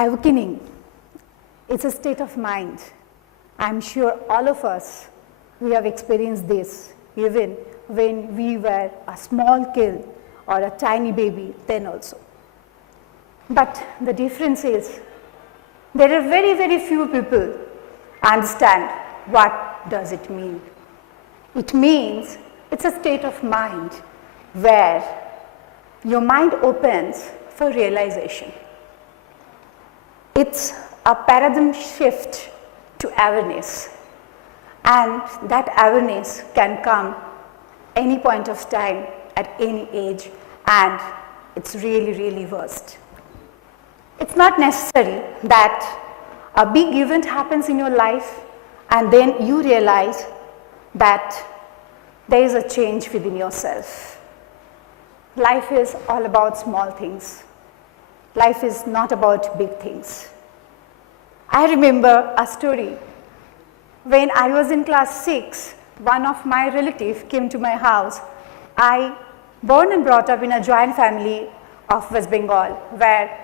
Awakening, it's a state of mind. I'm sure all of us, we have experienced this even when we were a small kid or a tiny baby then also. But the difference is, there are very, very few people understand what does it mean. It means it's a state of mind where your mind opens for realization. It's a paradigm shift to awareness, and that awareness can come any point of time at any age, and it's really, really vast. It's not necessary that a big event happens in your life and then you realize that there is a change within yourself. Life is all about small things. Life is not about big things. I remember a story. When I was in class 6, one of my relatives came to my house. I born and brought up in a joint family of West Bengal, where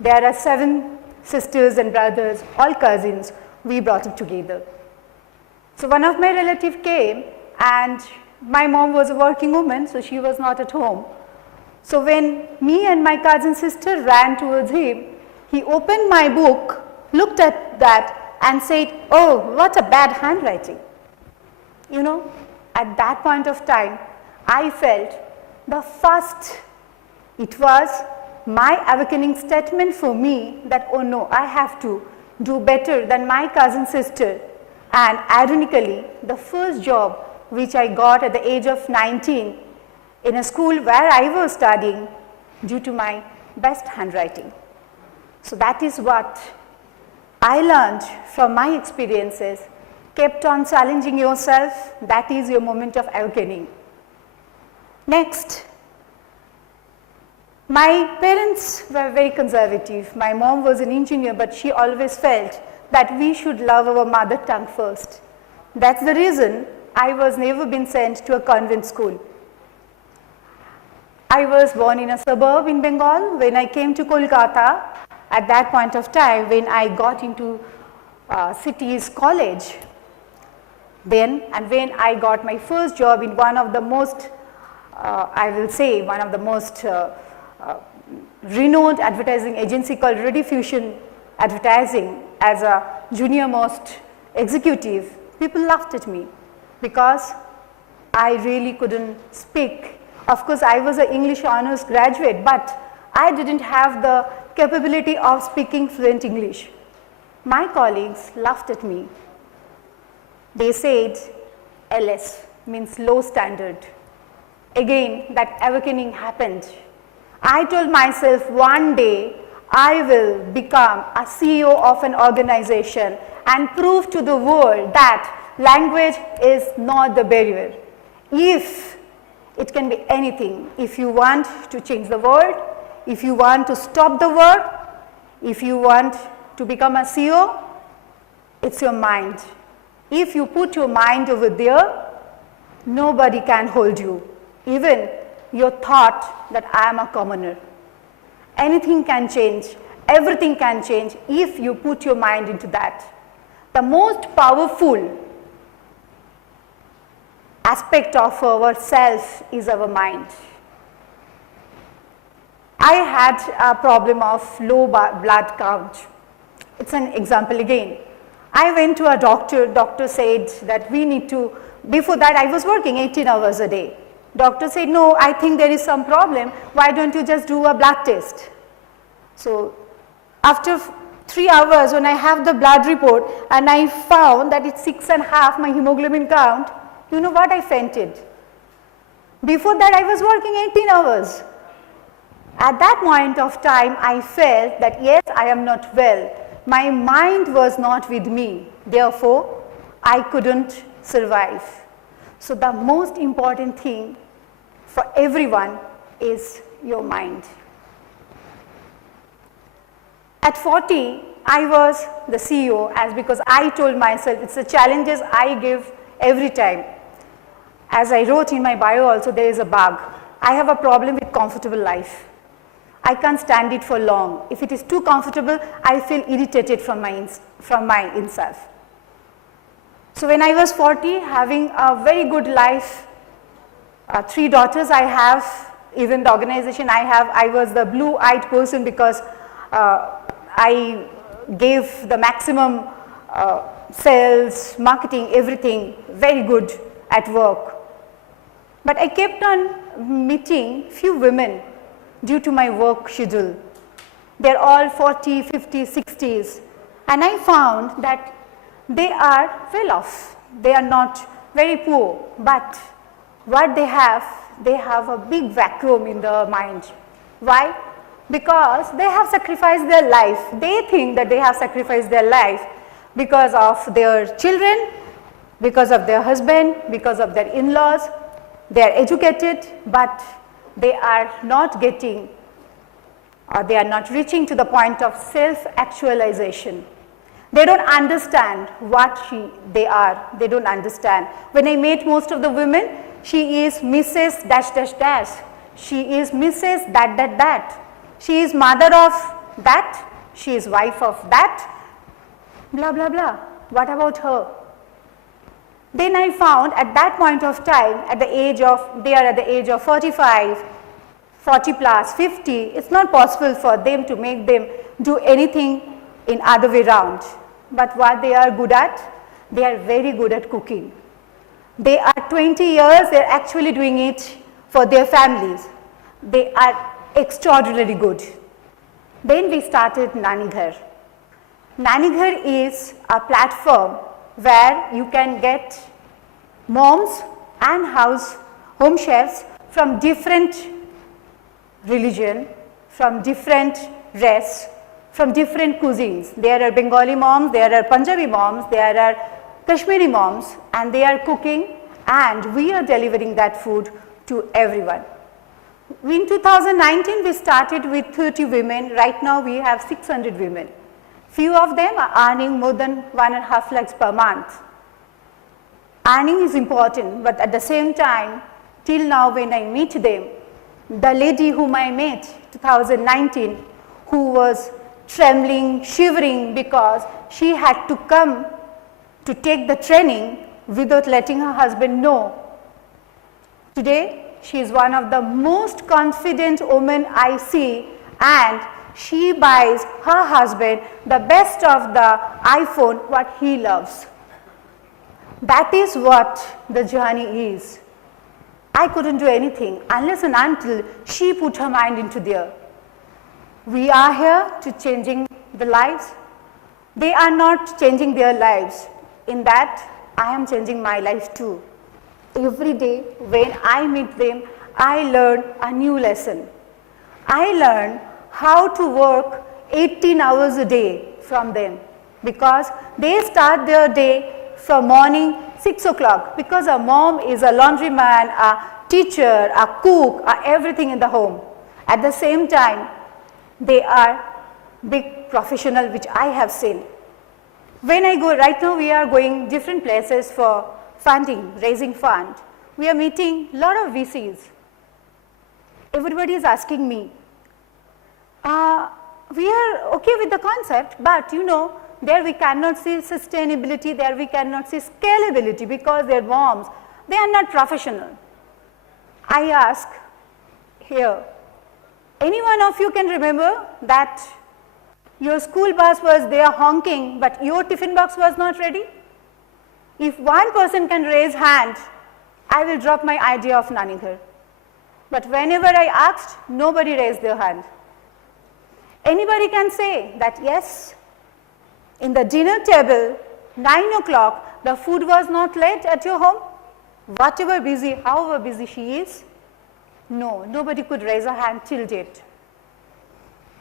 there are 7 sisters and brothers, all cousins. We brought up together. So one of my relatives came, and my mom was a working woman, so she was not at home. So when me and my cousin sister ran towards him, he opened my book, looked at that and said, "Oh, what a bad handwriting." You know, at that point of time, I felt it was my awakening statement for me that, oh no, I have to do better than my cousin sister. And ironically, the first job which I got at the age of 19 in a school where I was studying due to my best handwriting. So that is what I learned from my experiences. Kept on challenging yourself, that is your moment of awakening. Next, my parents were very conservative. My mom was an engineer, but she always felt that we should love our mother tongue first. That's the reason I was never been sent to a convent school. I was born in a suburb in Bengal. When I came to Kolkata, at that point of time, when I got into city's college, when I got my first job in one of the most, renowned advertising agency called Rediffusion Advertising as a junior most executive, people laughed at me because I really couldn't speak. Of course, I was an English honors graduate, but I didn't have the capability of speaking fluent English. My colleagues laughed at me. They said LS means low standard. Again, that awakening happened. I told myself one day I will become a CEO of an organization and prove to the world that language is not the barrier. If it can be anything, if you want to change the world, if you want to stop the world, if you want to become a CEO, it's your mind. If you put your mind over there, nobody can hold you. Even your thought that I am a commoner. Anything can change, everything can change if you put your mind into that. The most powerful aspect of our self is our mind. I had a problem of low blood count. It's an example again. I went to a doctor said that we need to, before that I was working 18 hours a day. Doctor said, no, I think there is some problem, why don't you just do a blood test? So after 3 hours when I have the blood report and I found that it's 6.5 my hemoglobin count, you know what, I fainted. Before that I was working 18 hours. At that point of time I felt that yes, I am not well. My mind was not with me, therefore I couldn't survive. So the most important thing for everyone is your mind. At 40, I was the CEO because I told myself it's the challenges I give every time. As I wrote in my bio also, there is a bug. I have a problem with comfortable life. I can't stand it for long. If it is too comfortable, I feel irritated from my inside. So when I was 40, having a very good life, 3 daughters I have, even the organization I have, I was the blue-eyed person because I gave the maximum sales, marketing, everything very good at work. But I kept on meeting few women due to my work schedule. They're all 40, 50, 60s, and I found that they are well off. They are not very poor, but what they have a big vacuum in their mind. Why? Because they have sacrificed their life. They think that they have sacrificed their life because of their children, because of their husband, because of their in-laws. They are educated, but they are not getting, or they are not reaching to the point of self-actualization. They don't understand what they are. They don't understand. When I met most of the women, she is Mrs. dash dash dash. She is Mrs. that that that. She is mother of that. She is wife of that. Blah blah blah. What about her? Then I found at that point of time, they are at the age of 45, 40 plus, 50, it's not possible for them to make them do anything in other way round. But what they are good at, they are very good at cooking. They are 20 years, they are actually doing it for their families. They are extraordinarily good. Then we started Nanighar. Nanighar is a platform where you can get moms and home chefs from different religion, from different race, from different cuisines. There are Bengali moms, there are Punjabi moms, there are Kashmiri moms, and they are cooking, and we are delivering that food to everyone. In 2019, we started with 30 women. Right now, we have 600 women. Few of them are earning more than 1.5 lakhs per month. Earning is important, but at the same time, till now when I meet them, the lady whom I met 2019, who was trembling, shivering because she had to come to take the training without letting her husband know. Today, she is one of the most confident women I see, and she buys her husband the best of the iPhone, what he loves. That is what the journey is. I couldn't do anything unless and until she put her mind into there. We are here to changing the lives. They are not changing their lives. In that, I am changing my life too. Every day when I meet them, I learn a new lesson. I learn how to work 18 hours a day from them, because they start their day from morning 6 o'clock, because a mom is a laundryman, a teacher, a cook, everything in the home. At the same time, they are big professional, which I have seen. When I go, right now we are going different places for funding, raising fund. We are meeting a lot of VCs. Everybody is asking me, we are okay with the concept, but you know, there we cannot see sustainability, there we cannot see scalability, because their moms, they are not professional. I ask here, any one of you can remember that your school bus was there honking, but your tiffin box was not ready? If one person can raise hand, I will drop my idea of Nanighar. But whenever I asked, nobody raised their hand. Anybody can say that yes, in the dinner table, 9 o'clock, the food was not late at your home? Whatever busy, however busy she is? No, nobody could raise a hand till date.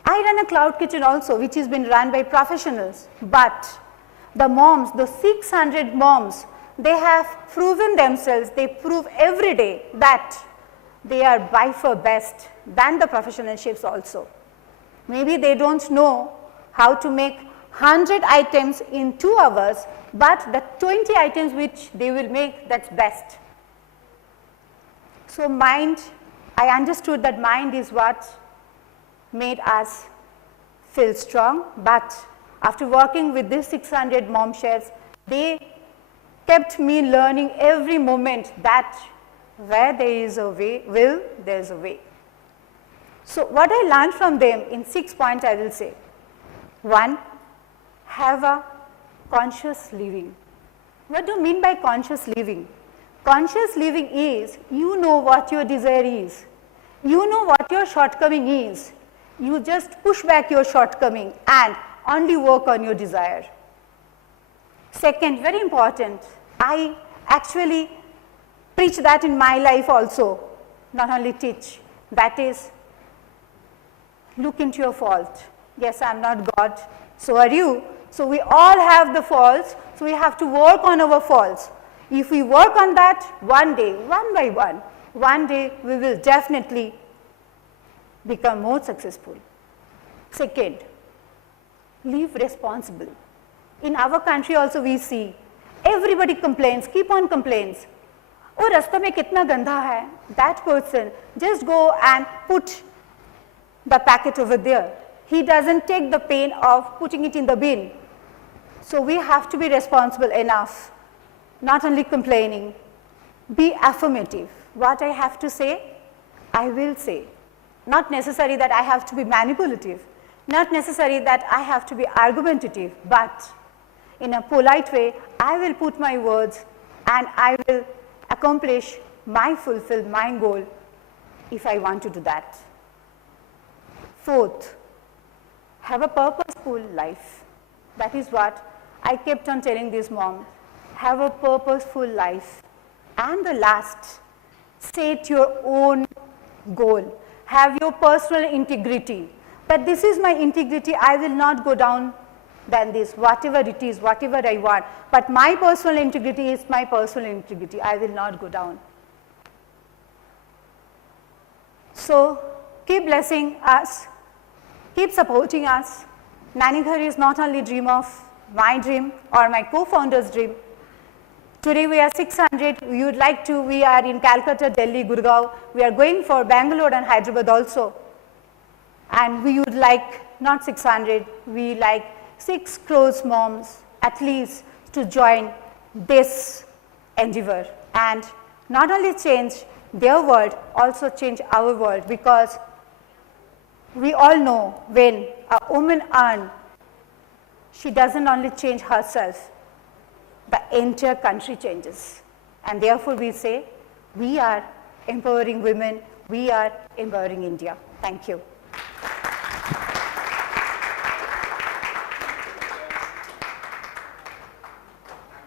I run a cloud kitchen also, which has been run by professionals, but the moms, the 600 moms, they have proven themselves, they prove every day that they are by far best than the professional chefs also. Maybe they don't know how to make 100 items in 2 hours, but the 20 items which they will make, that's best. So mind, I understood that mind is what made us feel strong, but after working with these 600 mom chefs, they kept me learning every moment that where there is a will, there is a way. So what I learned from them in 6 points I will say. 1, have a conscious living. What do you mean by conscious living? Conscious living is, you know what your desire is. You know what your shortcoming is. You just push back your shortcoming and only work on your desire. Second, very important, I actually preach that in my life also, not only teach. That is, look into your fault. Yes, I am not God, so are you. So we all have the faults, so we have to work on our faults. If we work on that, one day, one by one day we will definitely become more successful. Second, live responsibly. In our country also we see, everybody complains, keep on complains. Oh, rasta mein kitna gandha hai. That person, just go and put the packet over there. He doesn't take the pain of putting it in the bin. So we have to be responsible enough, not only complaining. Be affirmative. What I have to say, I will say. Not necessary that I have to be manipulative, not necessary that I have to be argumentative, but in a polite way, I will put my words and I will accomplish fulfill my goal if I want to do that. Fourth, have a purposeful life. That is what I kept on telling this mom. Have a purposeful life. And the last, set your own goal. Have your personal integrity. But this is my integrity, I will not go down than this, whatever it is, whatever I want. But my personal integrity is my personal integrity, I will not go down. So keep blessing us, keep supporting us. Nanighar is not only dream of my dream or my co-founder's dream. Today we are 600, we would like to, we are in Kolkata, Delhi, Gurgaon. We are going for Bangalore and Hyderabad also. And we would like, not 600, we like 6 crores moms at least to join this endeavor. And not only change their world, also change our world, because we all know when a woman earns, she doesn't only change herself, the entire country changes. And therefore we say, we are empowering women, we are empowering India. Thank you.